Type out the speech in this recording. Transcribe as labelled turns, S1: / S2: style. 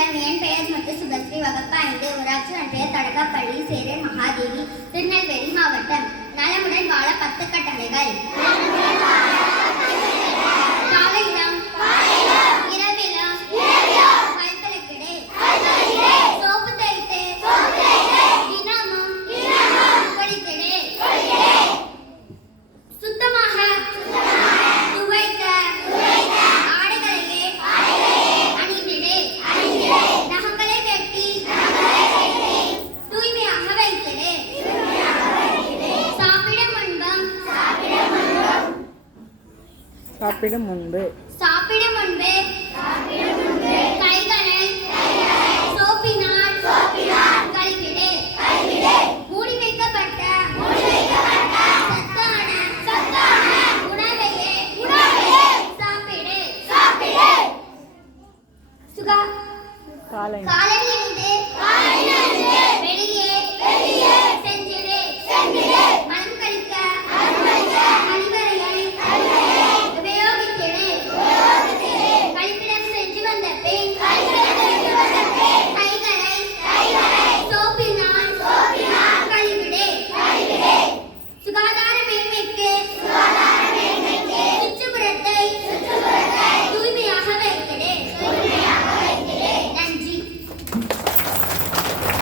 S1: வணக்கம். என் பெயர் முத்து சுபஸ்ரீ. வகுப்பு 5 ஊராட்சி ஒன்றிய தொடக்கப்பள்ளி சேரன் மகாதேவி, திருநெல்வேலி மாவட்டம். நலமுடன் வாழ 10 கட்டளைகள். காலையிலும் இரவிலும் கைகளுக்கிடை சோப்பு தேய்த்து தினமும் குளித்திடு. சுத்தமாக துவைத்த ஆடைகளையே அணிந்திடு. நகங்களை வெட்டி தூய்மையாக வைத்திடு. சாப்பிடும் முன்பு கைகளை சோப்பினால் கழுவிடு. மூடி வைக்கப்பட்ட சத்தான உணவையே சாப்பிடு. காலனியிலிருந்து வெளியே